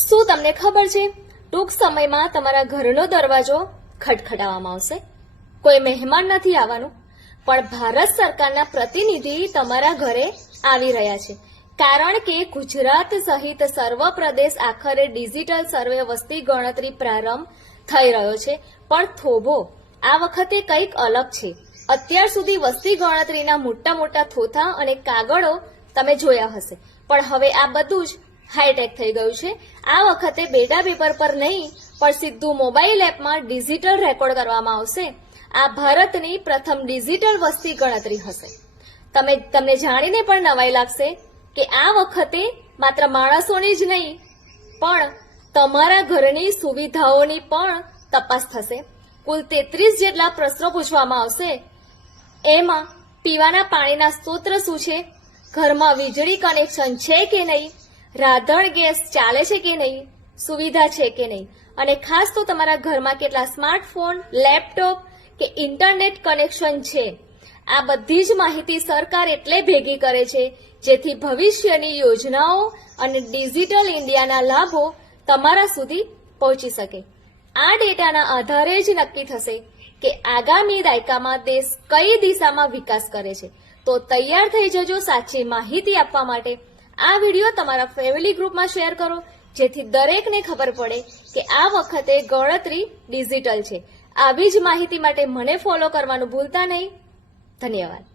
શું તમને ખબર છે ટૂંક સમયમાં તમારા ઘરનો દરવાજો ખટખટાવવામાં આવશે? કોઈ મહેમાન નથી આવવાનું, પણ ભારત સરકારના પ્રતિનિધિ તમારા ઘરે આવી રહ્યા છે, કારણ કે ગુજરાત સહિત સર્વ પ્રદેશ આખરે ડિજિટલ સર્વે વસ્તી ગણતરી પ્રારંભ થઈ રહ્યો છે. પણ થોભો આ વખતે કંઈક અલગ છે. અત્યાર સુધી વસ્તી ગણતરીના મોટા મોટા થોથા અને કાગળો તમે જોયા હશે, પણ હવે આ બધું જ હાઈટેક થઈ ગયું છે. આ વખતે બેટા પેપર પર નહીં, પણ સીધું મોબાઈલ એપમાં ડિજિટલ રેકોર્ડ કરવામાં આવશે. આ ભારતની પ્રથમ ડિજિટલ વસ્તી ગણતરી હશે. તમને જાણીને પણ નવાઈ લાગશે કે આ વખતે માત્ર માણસોની જ નહીં, પણ તમારા ઘરની સુવિધાઓની પણ તપાસ થશે. કુલ 33 જેટલા પ્રશ્નો પૂછવામાં આવશે. એમાં પીવાના પાણીના સ્ત્રોત શું છે, ઘરમાં વીજળી કનેક્શન છે કે નહીં, રાંધણ ગેસ ચાલે છે કે નહીં, સુવિધા છે કે નહીં, અને ખાસ તો તમારા ઘરમાં કેટલા સ્માર્ટફોન, લેપટોપ કે ઇન્ટરનેટ કનેક્શન છે. આ બધી જ માહિતી સરકાર એટલે ભેગી કરે છે જેથી ભવિષ્યની યોજનાઓ અને ડિજિટલ ઇન્ડિયાના લાભો તમારા સુધી પહોંચી શકે. આ ડેટાના આધારે જ નક્કી થશે કે આગામી દાયકામાં દેશ કઈ દિશામાં વિકાસ કરે છે. તો તૈયાર થઈ જજો સાચી માહિતી આપવા માટે. આ વિડીયો તમારા ફેમિલી ગ્રુપમાં શેર કરો, જેથી દરેકને ખબર પડે કે આ વખતે ગણતરી ડિજિટલ છે. આવી જ માહિતી માટે મને ફોલો કરવાનું ભૂલતા નહીં. ધન્યવાદ.